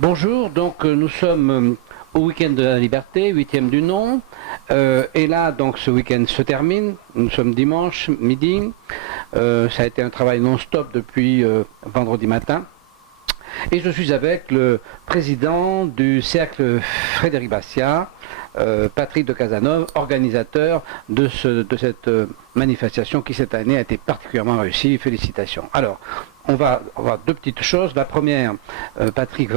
Bonjour, donc nous sommes au week-end de la liberté, 8e du nom, et là donc ce week-end se termine, nous sommes dimanche midi, ça a été un travail non-stop depuis vendredi matin, et je suis avec le président du cercle Frédéric Bastiat, Patrick de Casanova, organisateur de cette manifestation qui cette année a été particulièrement réussie. Félicitations. Alors, on va voir deux petites choses. La première, Patrick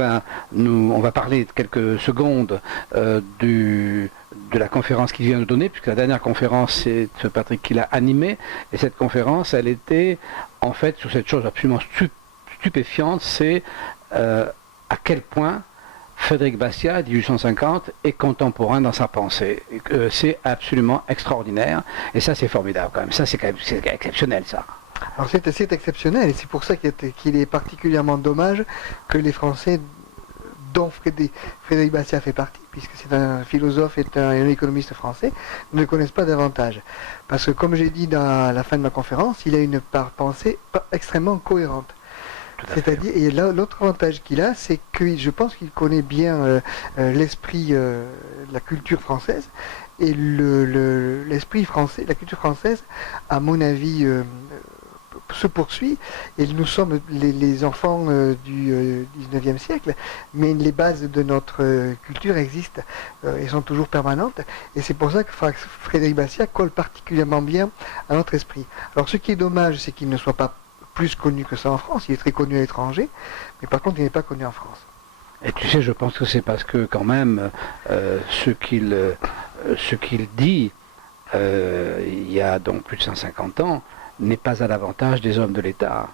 on va parler quelques secondes de la conférence qu'il vient de donner, puisque la dernière conférence, c'est Patrick qui l'a animée, et cette conférence, elle était en fait sur cette chose absolument stupéfiante, c'est à quel point Frédéric Bastiat, 1850, est contemporain dans sa pensée. C'est absolument extraordinaire, et ça c'est formidable quand même. Ça c'est exceptionnel, ça. Alors c'est exceptionnel, et c'est pour ça qu'il est particulièrement dommage que les Français, dont Frédéric Bastiat fait partie, puisque c'est un philosophe et un économiste français, ne le connaissent pas davantage. Parce que comme j'ai dit dans la fin de ma conférence, il a une pensée extrêmement cohérente. C'est-à-dire, et là, l'autre avantage qu'il a, c'est que je pense qu'il connaît bien l'esprit de la culture française, et l'esprit français, la culture française, à mon avis, se poursuit, et nous sommes les enfants du 19e siècle, mais les bases de notre culture existent et sont toujours permanentes, et c'est pour ça que Frédéric Bastiat colle particulièrement bien à notre esprit. Alors ce qui est dommage, c'est qu'il ne soit pas plus connu que ça en France. Il est très connu à l'étranger, mais par contre il n'est pas connu en France. Et tu sais, je pense que c'est parce que quand même ce qu'il dit il y a donc plus de 150 ans n'est pas à l'avantage des hommes de l'État.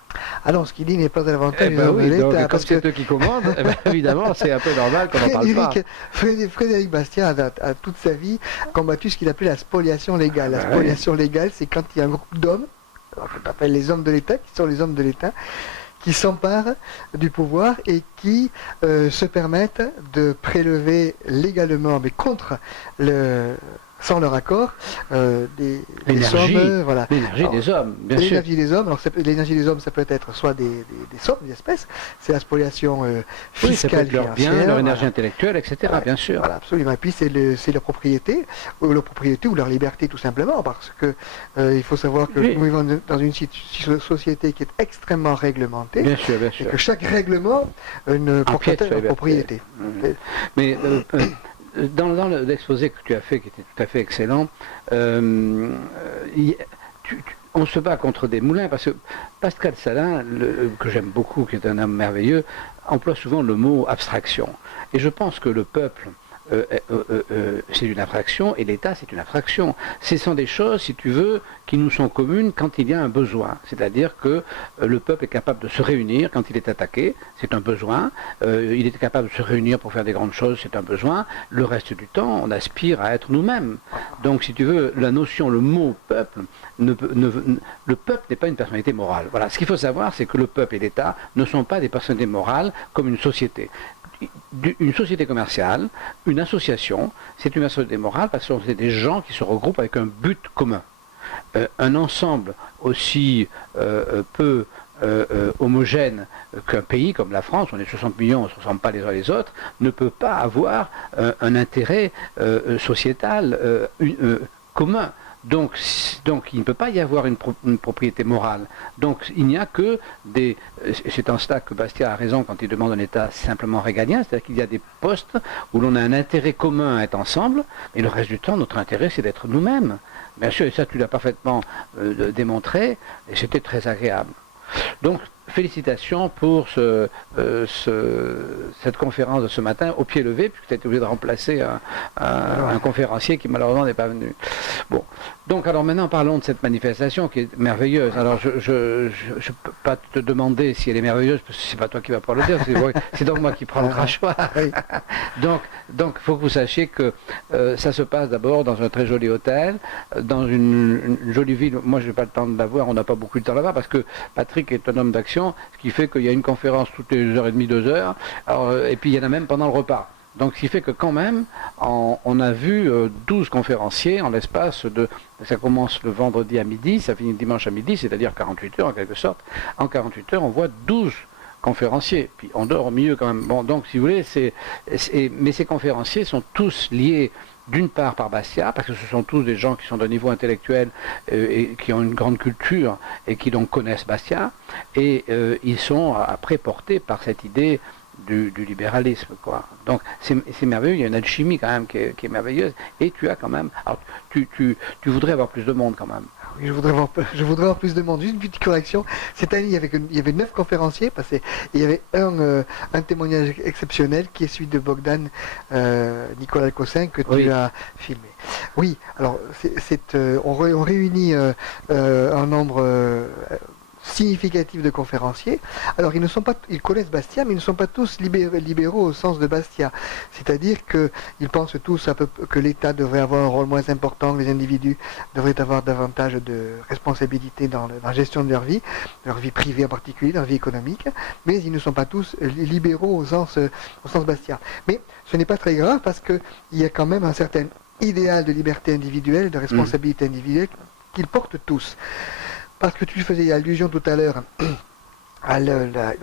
Alors ce qu'il dit n'est pas à l'avantage des hommes de l'État. Parce que c'est eux qui commandent, évidemment c'est un peu normal qu'on n'en parle pas. Frédéric Bastiat a toute sa vie combattu ce qu'il appelait la spoliation légale. La spoliation légale, c'est quand il y a un groupe d'hommes, on appelle les hommes de l'État, qui sont les hommes de l'État, qui s'emparent du pouvoir et qui se permettent de prélever légalement, mais sans leur accord, des sommes, voilà. L'énergie des hommes, bien sûr. L'énergie des hommes, alors l'énergie des hommes, ça peut être soit des sommes, des espèces, c'est la spoliation fiscale, ça peut être leur bien, leur énergie intellectuelle, etc., bien sûr. Voilà, absolument. Et puis c'est leur propriété, ou leur liberté tout simplement, parce que il faut savoir que nous vivons dans une société qui est extrêmement réglementée, bien sûr, bien sûr. Et que chaque règlement porte à la propriété. Mais dans l'exposé que tu as fait, qui était tout à fait excellent, on se bat contre des moulins, parce que Pascal Salin, que j'aime beaucoup, qui est un homme merveilleux, emploie souvent le mot abstraction. Et je pense que le peuple, c'est une abstraction, et l'État, c'est une abstraction. Ce sont des choses, si tu veux, qui nous sont communes quand il y a un besoin. C'est-à-dire que le peuple est capable de se réunir quand il est attaqué, c'est un besoin. Il est capable de se réunir pour faire des grandes choses, c'est un besoin. Le reste du temps, on aspire à être nous-mêmes. Donc, si tu veux, la notion, le mot peuple, le peuple n'est pas une personnalité morale. Voilà. Ce qu'il faut savoir, c'est que le peuple et l'État ne sont pas des personnalités morales comme une société. Une société commerciale, une association, c'est une association morale parce que c'est des gens qui se regroupent avec un but commun. Un ensemble aussi peu homogène qu'un pays comme la France, on est 60 millions, on ne se ressemble pas les uns les autres, ne peut pas avoir un intérêt sociétal commun. Donc il ne peut pas y avoir une propriété morale. Donc il n'y a que des... C'est en cela que Bastiat a raison quand il demande un État simplement régalien, c'est-à-dire qu'il y a des postes où l'on a un intérêt commun à être ensemble, et le reste du temps, notre intérêt, c'est d'être nous-mêmes. Bien sûr, et ça tu l'as parfaitement démontré, et c'était très agréable. Donc, félicitations pour cette conférence de ce matin au pied levé, puisque tu as été obligé de remplacer un conférencier qui malheureusement n'est pas venu. Bon, donc alors maintenant parlons de cette manifestation qui est merveilleuse. Alors je ne peux pas te demander si elle est merveilleuse, parce que c'est pas toi qui vas pouvoir le dire, c'est donc moi qui prends le crachoir. Donc il faut que vous sachiez que ça se passe d'abord dans un très joli hôtel, dans une jolie ville. Moi je n'ai pas le temps de la voir, on n'a pas beaucoup de temps là-bas, parce que Patrick est un homme d'action, ce qui fait qu'il y a une conférence toutes les 1h30, 2 heures, et puis il y en a même pendant le repas. Donc ce qui fait que quand même, on a vu 12 conférenciers en l'espace de... Ça commence le vendredi à midi, ça finit le dimanche à midi, c'est-à-dire 48 heures en quelque sorte. En 48 heures, on voit 12 conférenciers. Puis on dort au milieu quand même. Bon, donc si vous voulez, mais ces conférenciers sont tous liés d'une part par Bastia, parce que ce sont tous des gens qui sont d'un niveau intellectuel et qui ont une grande culture et qui donc connaissent Bastia, et ils sont après portés par cette idée du libéralisme, quoi. Donc c'est merveilleux, il y a une alchimie quand même qui est merveilleuse, et tu as quand même... Alors, tu voudrais avoir plus de monde quand même. Oui, je voudrais avoir plus de monde. Juste une petite correction. Cette année, il y avait 9 conférenciers, parce qu'il y avait un témoignage exceptionnel qui est celui de Bogdan Nicolas Cossin que tu as filmé. Oui, alors on réunit un nombre significatif de conférenciers. Alors ils connaissent Bastia, mais ils ne sont pas tous libéraux au sens de Bastia. C'est-à-dire qu'ils pensent tous que l'État devrait avoir un rôle moins important, que les individus devraient avoir davantage de responsabilités dans la gestion de leur vie privée en particulier, leur vie économique, mais ils ne sont pas tous libéraux au sens Bastia. Mais ce n'est pas très grave parce qu'il y a quand même un certain idéal de liberté individuelle, de responsabilité individuelle qu'ils portent tous. Parce que tu faisais allusion tout à l'heure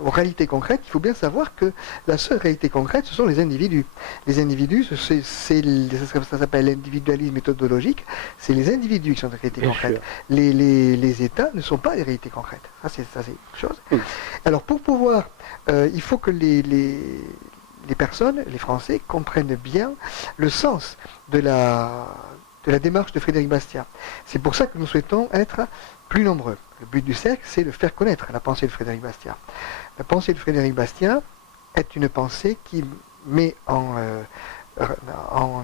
aux réalités concrètes, il faut bien savoir que la seule réalité concrète, ce sont les individus. Les individus, ça s'appelle l'individualisme méthodologique, c'est les individus qui sont des réalités concrètes. Les États ne sont pas des réalités concrètes. Ça, c'est une chose. Oui. Alors, pour pouvoir, il faut que les personnes, les Français, comprennent bien le sens de la démarche de Frédéric Bastiat. C'est pour ça que nous souhaitons être plus nombreux. Le but du cercle, c'est de faire connaître la pensée de Frédéric Bastiat. La pensée de Frédéric Bastiat est une pensée qui met en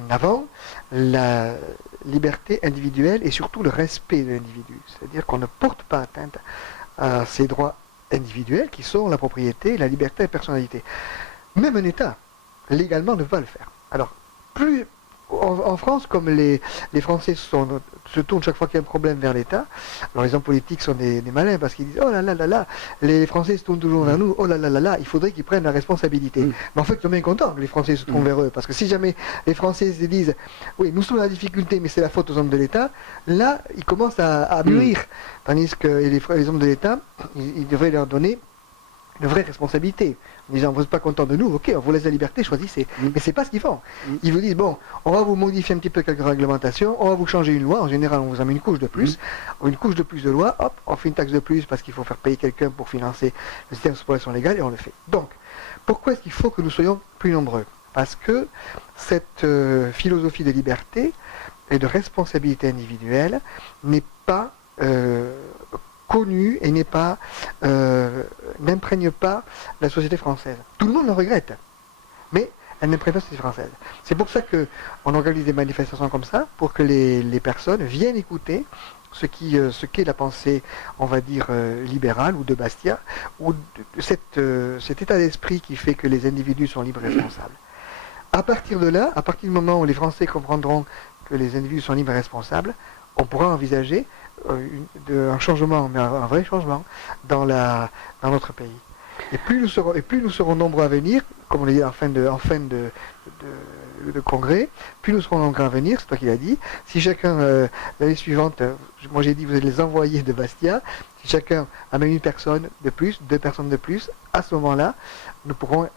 avant la liberté individuelle et surtout le respect de l'individu. C'est-à-dire qu'on ne porte pas atteinte à ses droits individuels qui sont la propriété, la liberté et la personnalité. Même un État, légalement, ne peut pas le faire. Alors, plus en France, comme les Français se tournent chaque fois qu'il y a un problème vers l'État, alors les hommes politiques sont des malins parce qu'ils disent oh là là là là, les Français se tournent toujours vers nous, oh là là là là, il faudrait qu'ils prennent la responsabilité. Mais en fait, ils sont bien contents que les Français se tournent vers eux, parce que si jamais les Français se disent oui, nous sommes dans la difficulté, mais c'est la faute aux hommes de l'État, là, ils commencent à mûrir. Tandis que les hommes de l'État, ils devraient leur donner une vraie responsabilité. En disant, vous n'êtes pas content de nous, ok, on vous laisse la liberté, choisissez. Mais c'est pas ce qu'ils font. Ils vous disent, bon, on va vous modifier un petit peu quelques réglementations, on va vous changer une loi, en général on vous en met une couche de plus, une couche de plus de loi, hop, on fait une taxe de plus parce qu'il faut faire payer quelqu'un pour financer le système de protection légale et on le fait. Donc, pourquoi est-ce qu'il faut que nous soyons plus nombreux? Parce que cette philosophie de liberté et de responsabilité individuelle n'est pas connue et n'imprègne pas la société française. Tout le monde le regrette, mais elle n'imprègne pas la société française. C'est pour ça qu'on organise des manifestations comme ça, pour que les personnes viennent écouter ce qu'est la pensée, on va dire, libérale ou de Bastiat, ou cet état d'esprit qui fait que les individus sont libres et responsables. À partir de là, à partir du moment où les Français comprendront que les individus sont libres et responsables, on pourra envisager un changement, mais un vrai changement dans notre pays. Et plus nous serons nombreux à venir, comme on l'a dit en fin de congrès, plus nous serons nombreux à venir, c'est toi qui l'as dit. Si chacun, l'année suivante, moi j'ai dit vous allez les envoyer de Bastia, si chacun amène une personne de plus, 2 personnes de plus, à ce moment-là, nous pourrons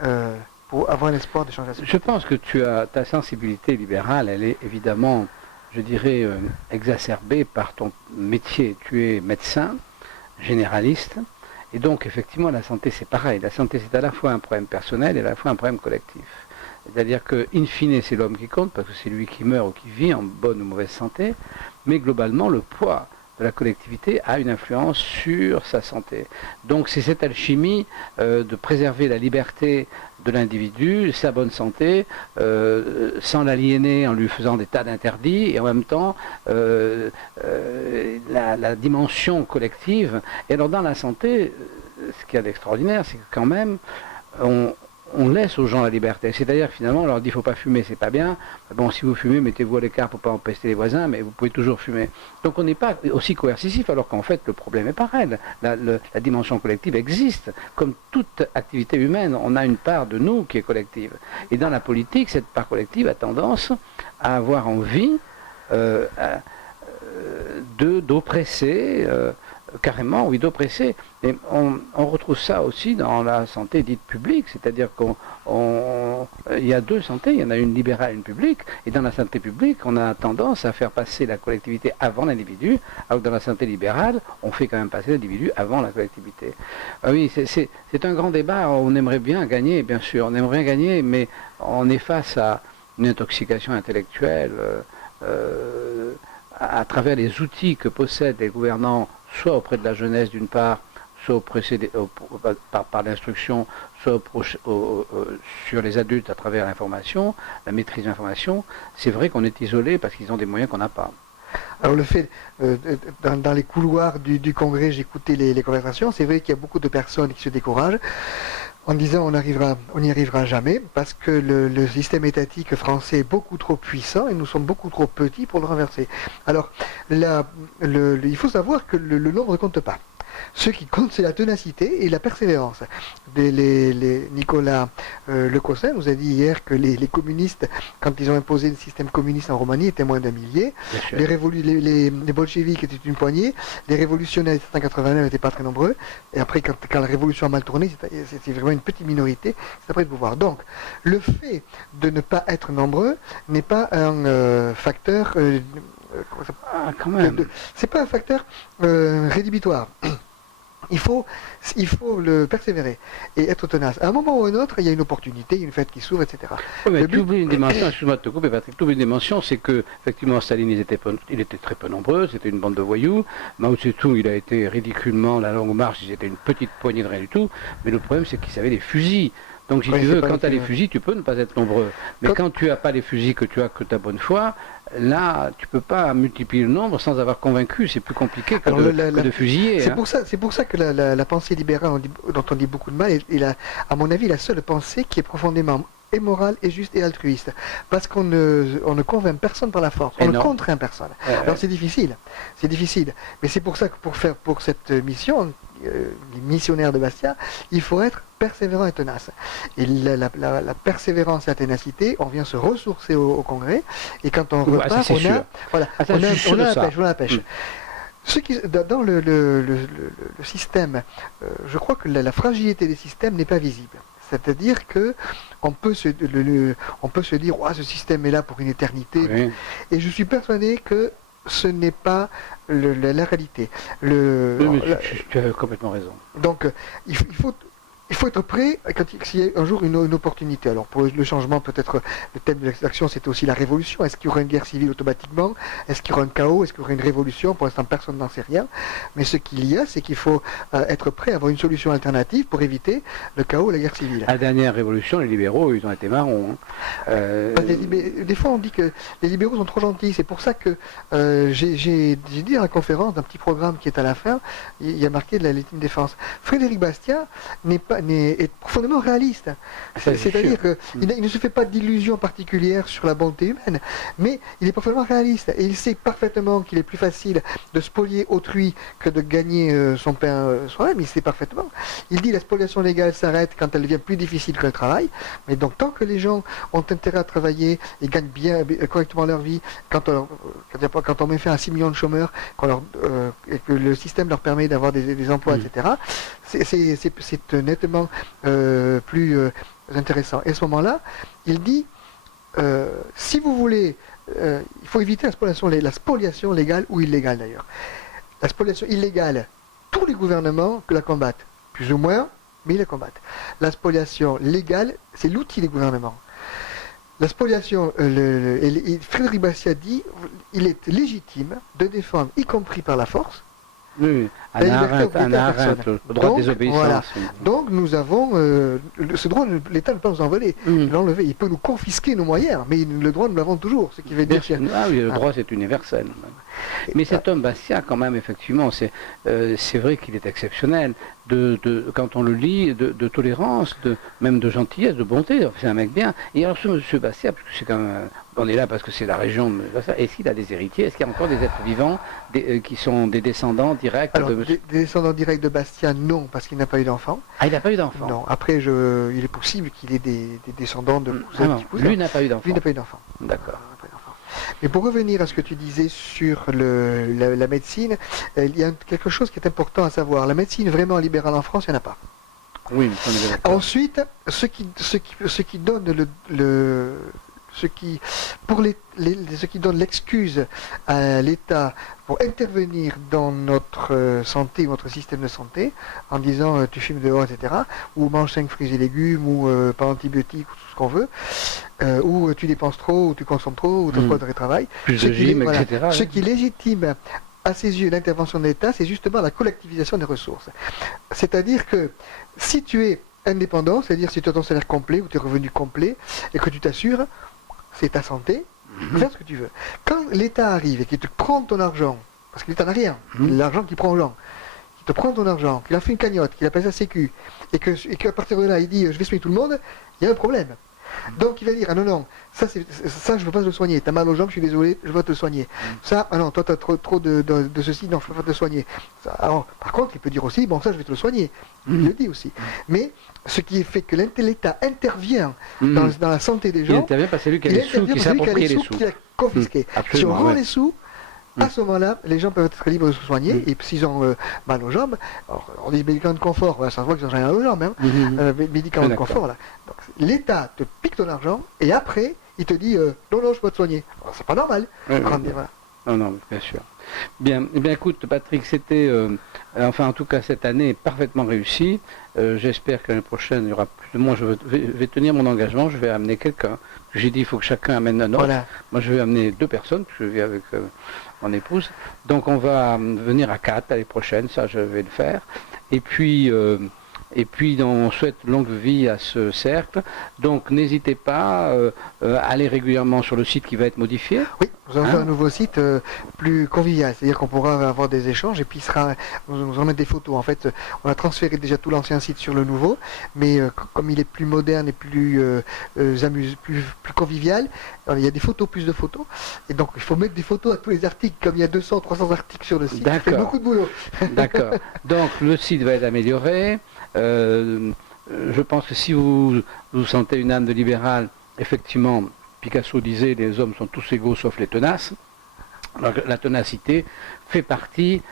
pour avoir l'espoir de changer la société. Je pense que ta sensibilité libérale, elle est évidemment, je dirais, exacerbée par ton métier. Tu es médecin, généraliste, et donc effectivement la santé c'est pareil. La santé c'est à la fois un problème personnel et à la fois un problème collectif. C'est-à-dire que, in fine, c'est l'homme qui compte, parce que c'est lui qui meurt ou qui vit en bonne ou mauvaise santé, mais globalement le poids de la collectivité a une influence sur sa santé. Donc c'est cette alchimie de préserver la liberté de l'individu, sa bonne santé, sans l'aliéner en lui faisant des tas d'interdits, et en même temps la dimension collective. Et alors dans la santé, ce qu'il y a d'extraordinaire, c'est que quand même, on laisse aux gens la liberté. C'est-à-dire que finalement, on leur dit il ne faut pas fumer, c'est pas bien. Bon, si vous fumez, mettez-vous à l'écart pour ne pas empester les voisins, mais vous pouvez toujours fumer. Donc on n'est pas aussi coercitif, alors qu'en fait, le problème est pareil. La dimension collective existe. Comme toute activité humaine, on a une part de nous qui est collective. Et dans la politique, cette part collective a tendance à avoir envie d'oppresser, carrément, oui, d'oppresser. Et on retrouve ça aussi dans la santé dite publique, c'est-à-dire qu'il y a deux santés, il y en a une libérale et une publique, et dans la santé publique, on a tendance à faire passer la collectivité avant l'individu, alors que dans la santé libérale, on fait quand même passer l'individu avant la collectivité. Oui, c'est un grand débat, on aimerait bien gagner, bien sûr, on aimerait bien gagner, mais on est face à une intoxication intellectuelle à travers les outils que possèdent les gouvernants, soit auprès de la jeunesse d'une part, soit par l'instruction, soit sur les adultes à travers l'information, la maîtrise de l'information. C'est vrai qu'on est isolé parce qu'ils ont des moyens qu'on n'a pas. Alors le fait, dans les couloirs du Congrès, j'écoutais les conversations, c'est vrai qu'il y a beaucoup de personnes qui se découragent en disant on n'y arrivera jamais parce que le système étatique français est beaucoup trop puissant et nous sommes beaucoup trop petits pour le renverser. Alors il faut savoir que le nombre ne compte pas. Ce qui compte, c'est la ténacité et la persévérance. Nicolas Lecossin nous a dit hier que les communistes, quand ils ont imposé le système communiste en Roumanie, étaient moins d'un millier. Les bolcheviks étaient une poignée. Les révolutionnaires de 1789 n'étaient pas très nombreux. Et après, quand la révolution a mal tourné, c'était vraiment une petite minorité qui s'est pris le pouvoir. Donc, le fait de ne pas être nombreux n'est pas un facteur... c'est pas un facteur rédhibitoire. Il faut le persévérer et être tenace. À un moment ou à un autre, il y a une opportunité, une fête qui s'ouvre, etc. Oui, mais tu oublies une dimension, excuse-moi de te couper, Patrick, tu oublies une dimension, c'est que, effectivement, Staline, il était très peu nombreux, c'était une bande de voyous. Mao Tse-tung, il a été ridiculement, la longue marche, ils étaient une petite poignée de rien du tout. Mais le problème, c'est qu'ils avaient des fusils. Donc, si tu veux, quand tu as les fusils, tu peux ne pas être nombreux. Mais quand tu n'as pas les fusils, que tu as que ta bonne foi, là, tu ne peux pas multiplier le nombre sans avoir convaincu. C'est plus compliqué que de fusiller. C'est pour ça que la pensée libérale, dont on dit beaucoup de mal, est à mon avis, la seule pensée qui est profondément morale et juste et altruiste. Parce qu'on ne convainc personne par la force. On ne contraint personne. Alors c'est difficile. Mais c'est pour ça que pour cette mission, les missionnaires de Bastia, il faut être persévérant et tenace. Et la persévérance et la ténacité, on vient se ressourcer au Congrès, et quand on repart, on a la pêche. Dans le système, je crois que la fragilité des systèmes n'est pas visible. C'est-à-dire que on peut se dire ce système est là pour une éternité. Oui. Et je suis persuadé que ce n'est pas la réalité. Tu as complètement raison. Donc, il faut être prêt s'il y a un jour une opportunité. Alors pour le changement, peut-être le thème de l'action, c'était aussi la révolution. Est-ce qu'il y aura une guerre civile automatiquement? Est-ce qu'il y aura un chaos? Est-ce qu'il y aura une révolution? Pour l'instant, personne n'en sait rien. Mais ce qu'il y a, c'est qu'il faut être prêt à avoir une solution alternative pour éviter le chaos ou la guerre civile. À la dernière révolution, les libéraux, ils ont été marrons. Des fois, on dit que les libéraux sont trop gentils. C'est pour ça que j'ai dit à la conférence d'un petit programme qui est à la fin, il y a marqué de la légitime défense. Frédéric Bastiat est profondément réaliste. C'est-à-dire qu'il ne se fait pas d'illusions particulières sur la bonté humaine, mais il est profondément réaliste. Et il sait parfaitement qu'il est plus facile de spolier autrui que de gagner son pain soi-même. Il sait parfaitement. Il dit que la spoliation légale s'arrête quand elle devient plus difficile que le travail. Mais donc tant que les gens ont intérêt à travailler et gagnent bien correctement leur vie, quand on met fin à 6 millions de chômeurs, et que le système leur permet d'avoir des emplois, etc., c'est nettement plus intéressant. Et à ce moment-là, il dit, si vous voulez, il faut éviter la spoliation légale ou illégale d'ailleurs. La spoliation illégale, tous les gouvernements la combattent, plus ou moins, mais ils la combattent. La spoliation légale, c'est l'outil des gouvernements. La spoliation, Frédéric Bastiat dit, il est légitime de défendre, y compris par la force, oui, le droit de désobéissance. Voilà. Donc nous avons ce droit, l'État ne peut pas nous envoler, l'enlever. Il peut nous confisquer nos moyens, mais le droit nous l'avons toujours. Ce qui veut dire le droit c'est universel. Mais cet homme Bastiat, quand même, effectivement, c'est vrai qu'il est exceptionnel. Quand on le lit, de tolérance, même de gentillesse, de bonté. C'est un mec bien. Et alors ce monsieur Bastiat, parce que c'est quand même, on est là parce que c'est la région de Bastiat, est-ce qu'il a des héritiers? Est-ce qu'il y a encore des êtres vivants qui sont des descendants directs des descendants directs de Bastiat, non, parce qu'il n'a pas eu d'enfant. Ah, il n'a pas eu d'enfant? Non. Après, il est possible qu'il ait des descendandants de cousins. Lui n'a pas eu d'enfant. Lui n'a pas eu d'enfant. D'accord. Mais pour revenir à ce que tu disais sur la médecine, il y a quelque chose qui est important à savoir. La médecine vraiment libérale en France, il n'y en a pas. Oui, mais on est bien d'accord. Ensuite, ce qui donne ce qui donne l'excuse à l'État pour intervenir dans notre santé, notre système de santé, en disant tu fumes dehors, etc., ou mange 5 fruits et légumes, ou pas d'antibiotiques, ou tout ce qu'on veut, ou tu dépenses trop, ou tu consommes trop, ou tu as trop de travail. Plus de gym, etc. Ce qui légitime à ses yeux l'intervention de l'État, c'est justement la collectivisation des ressources. C'est-à-dire que si tu es indépendant, c'est-à-dire si tu as ton salaire complet ou tes revenus complets, et que tu t'assures, c'est ta santé, fais ce que tu veux. Quand l'État arrive et qu'il te prend ton argent, parce que l'État n'a rien, l'argent qu'il prend aux gens, il te prend ton argent, qu'il a fait une cagnotte, qu'il appelle sa sécu, et qu'à partir de là, il dit je vais soigner tout le monde, il y a un problème. Donc il va dire, ah non, non, ça je ne veux pas te soigner, t'as mal aux jambes, je suis désolé, je veux te soigner. Ça, ah non, toi t'as trop de ceci, non, je ne peux pas te soigner. Ça, alors, par contre, il peut dire aussi, bon ça je vais te le soigner. Il le dit aussi. Mais ce qui fait que l'État intervient dans la santé des gens, il intervient parce que c'est lui qui a les sous, qui s'approprie les sous. Qui a confisqué. Si on rend les sous, à ce moment-là, les gens peuvent être libres de se soigner, et s'ils ont mal aux jambes, alors, on dit médicaments de confort, ça se voit qu'ils ont rien aux jambes, hein, médicaments de confort, là. Donc, l'État te pique ton argent, et après, il te dit, non, non, je peux te soigner. Alors, c'est pas normal. Voilà. Non, non, bien sûr. Bien, eh bien écoute, Patrick, c'était, enfin en tout cas cette année, parfaitement réussi. J'espère que l'année prochaine, il y aura plus de moi. Je vais tenir mon engagement, je vais amener quelqu'un. J'ai dit, il faut que chacun amène un autre. Voilà. Moi, je vais amener 2 personnes, parce que je vis avec mon épouse. Donc, on va venir à 4 l'année prochaine, ça, je vais le faire. Et puis, on souhaite longue vie à ce cercle. Donc, n'hésitez pas à aller régulièrement sur le site qui va être modifié. Oui, nous allons faire un nouveau site plus convivial. C'est-à-dire qu'on pourra avoir des échanges et puis nous allons mettre des photos. En fait, on a transféré déjà tout l'ancien site sur le nouveau, mais comme il est plus moderne et plus convivial, alors, il y a des photos, plus de photos. Et donc, il faut mettre des photos à tous les articles, comme il y a 200, 300 articles sur le site. Ça fait beaucoup de boulot. D'accord. Donc, le site va être amélioré. Je pense que si vous sentez une âme de libéral, effectivement, Picasso disait les hommes sont tous égaux sauf les tenaces. Donc, la ténacité fait partie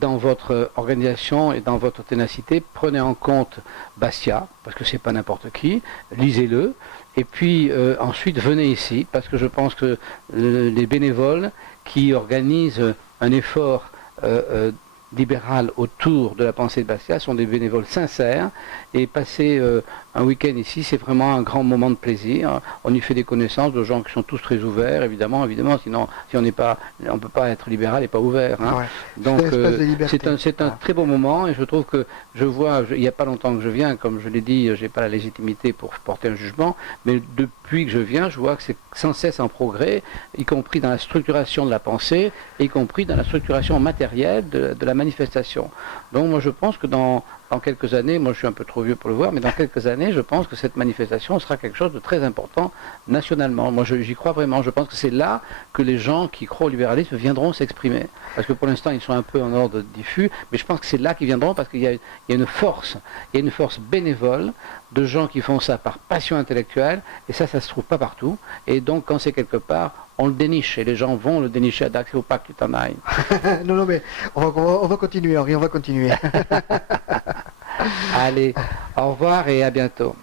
dans votre organisation et dans votre ténacité. Prenez en compte Bastia, parce que c'est pas n'importe qui, lisez-le, et puis ensuite venez ici, parce que je pense que les bénévoles qui organisent un effort libéral autour de la pensée de Bastia sont des bénévoles sincères, et passer un week-end ici, c'est vraiment un grand moment de plaisir. On y fait des connaissances de gens qui sont tous très ouverts, évidemment, sinon si on ne peut pas être libéral et pas ouvert. Hein. Ouais. Donc c'est un très beau moment, et je trouve que il n'y a pas longtemps que je viens, comme je l'ai dit, j'ai pas la légitimité pour porter un jugement, mais depuis que je viens, je vois que c'est sans cesse en progrès, y compris dans la structuration de la pensée, y compris dans la structuration matérielle de la manifestation. Donc moi je pense que dans quelques années, moi je suis un peu trop vieux pour le voir, mais dans quelques années, je pense que cette manifestation sera quelque chose de très important nationalement. Moi j'y crois vraiment, je pense que c'est là que les gens qui croient au libéralisme viendront s'exprimer. Parce que pour l'instant, ils sont un peu en ordre diffus, mais je pense que c'est là qu'ils viendront, parce qu'il y a une force, bénévole de gens qui font ça par passion intellectuelle, et ça se trouve pas partout. Et donc quand c'est quelque part, on le déniche, et les gens vont le dénicher à Dax, il ne faut pas que tu t'en ailles. Non, mais on va continuer, Henri, on va continuer. Allez, au revoir et à bientôt.